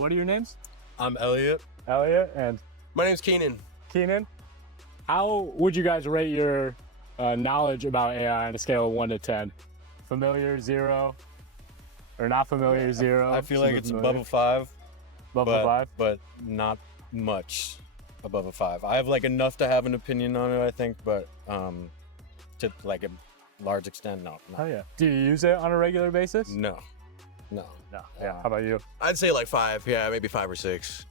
What are your names? I'm Elliot. Elliot and My name's Keenan. Keenan. How would you guys rate your knowledge about AI on a scale of 1 to 10? Familiar, 0, or not familiar, 0? I feel like it's above a 5, Above a 5? but not much above a 5. I have like enough to have an opinion on it, I think, but to like a large extent, no. Oh yeah. Do you use it on a regular basis? No. No. Yeah. How about you? I'd say like 5. Yeah, maybe 5 or 6.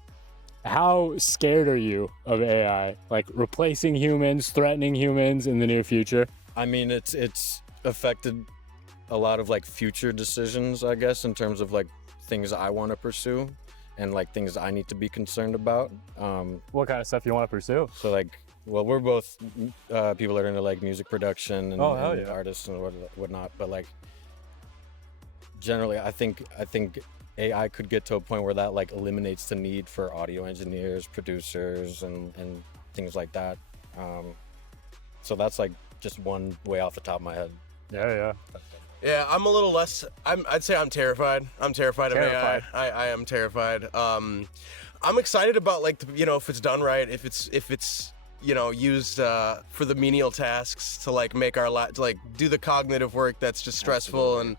How scared are you of AI? Like replacing humans, threatening humans in the near future? I mean, it's affected a lot of like future decisions, I guess, in terms of like things I want to pursue and like things I need to be concerned about. What kind of stuff you want to pursue? So like, well, we're both people that are into like music production and, and yeah. artists and whatnot, but like generally, I think AI could get to a point where that like eliminates the need for audio engineers, producers, and things like that. So that's like just one way off the top of my head. Yeah. Yeah, I'm a little less. I'd say I'm terrified. I'm terrified of AI. I am terrified. I'm excited about like if it's done right, if it's used for the menial tasks to like make our life, to like do the cognitive work that's just stressful. Absolutely. And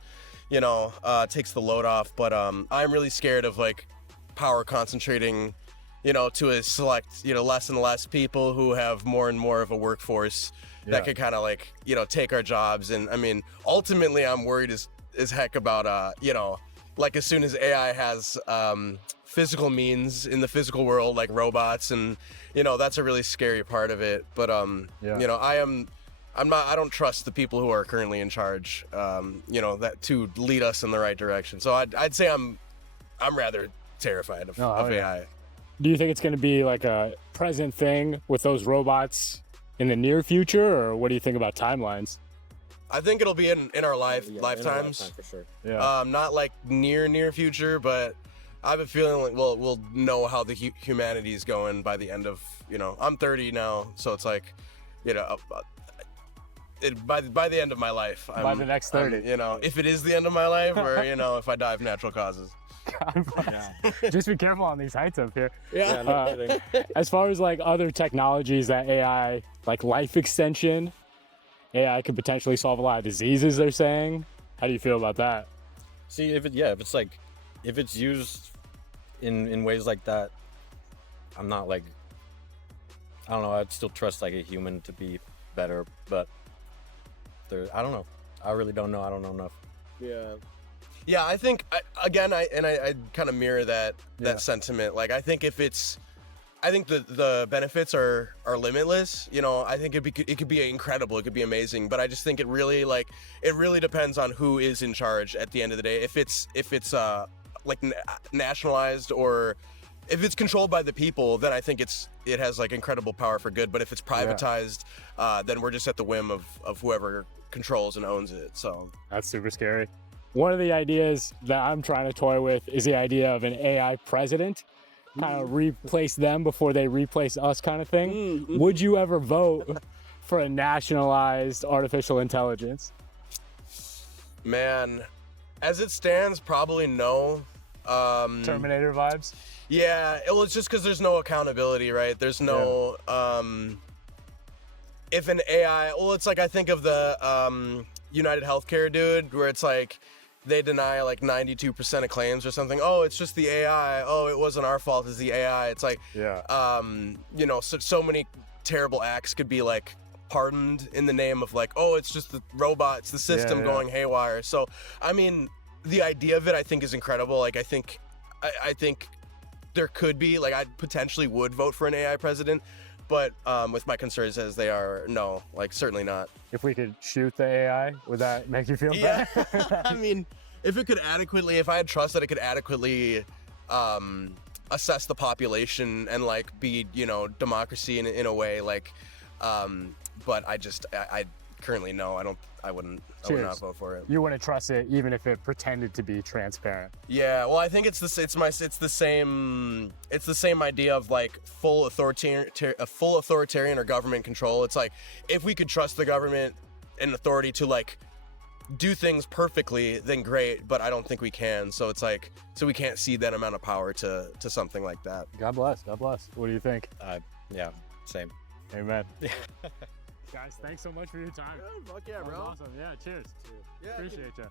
takes the load off. But I'm really scared of like power concentrating, to a select, less and less people who have more and more of a workforce that could kind of like, take our jobs. And I mean, ultimately, I'm worried as heck about, like as soon as AI has physical means in the physical world, like robots, and that's a really scary part of it. But I don't trust the people who are currently in charge, that to lead us in the right direction. So I'd say I'm rather terrified of AI. Do you think it's going to be like a present thing with those robots in the near future, or what do you think about timelines? I think it'll be in our lifetimes. In our lifetime, for sure. Yeah. Not like near future, but I have a feeling like we'll know how the humanity is going by the end of, I'm 30 now, so it's like, by the end of my life. By the next 30. If it is the end of my life, or, if I die of natural causes. Just be careful on these heights up here. Yeah, no kidding. As far as like other technologies that AI, like life extension, AI could potentially solve a lot of diseases, they're saying. How do you feel about that? See, if it's used in ways like that, I'm not like, I don't know, I'd still trust like a human to be better, but I don't know. I really don't know. I don't know enough. Yeah, I think I kind of mirror that sentiment. Like, I think the benefits are limitless. I think it could be incredible. It could be amazing. But I just think it really depends on who is in charge at the end of the day. If it's nationalized, or if it's controlled by the people, then I think it has like incredible power for good. But if it's privatized, then we're just at the whim of whoever controls and owns it. So that's super scary. One of the ideas that I'm trying to toy with is the idea of an AI president, kind of replace them before they replace us kind of thing. Mm-hmm. Would you ever vote for a nationalized artificial intelligence? Man, as it stands, probably no. Terminator vibes? Yeah, well, it's just because there's no accountability, right? There's no, if an AI, well, it's like I think of the United Healthcare dude, where it's like they deny like 92% of claims or something. Oh, it's just the AI. Oh, it wasn't our fault, it's the AI. It's like, so many terrible acts could be like pardoned in the name of like, oh, it's just the robots, the system going haywire. So, I mean, the idea of it, I think, is incredible. Like, I think there could be, like, I potentially would vote for an AI president, but with my concerns as they are, no, like, certainly not. If we could shoot the AI, would that make you feel better? I mean, if I had trust that it could adequately assess the population and like be, democracy in a way, like, but I currently no, I would not vote for it. You wouldn't trust it even if it pretended to be transparent. Yeah, well, I think it's the same idea of like full authoritarian or government control. It's like, if we could trust the government and authority to like do things perfectly, then great, but I don't think we can. So it's like, so we can't cede that amount of power to something like that. God bless. God bless. What do you think? Yeah, same. Amen. Guys, thanks so much for your time. Fuck yeah, That was bro. awesome. Yeah, cheers. Yeah, Appreciate you.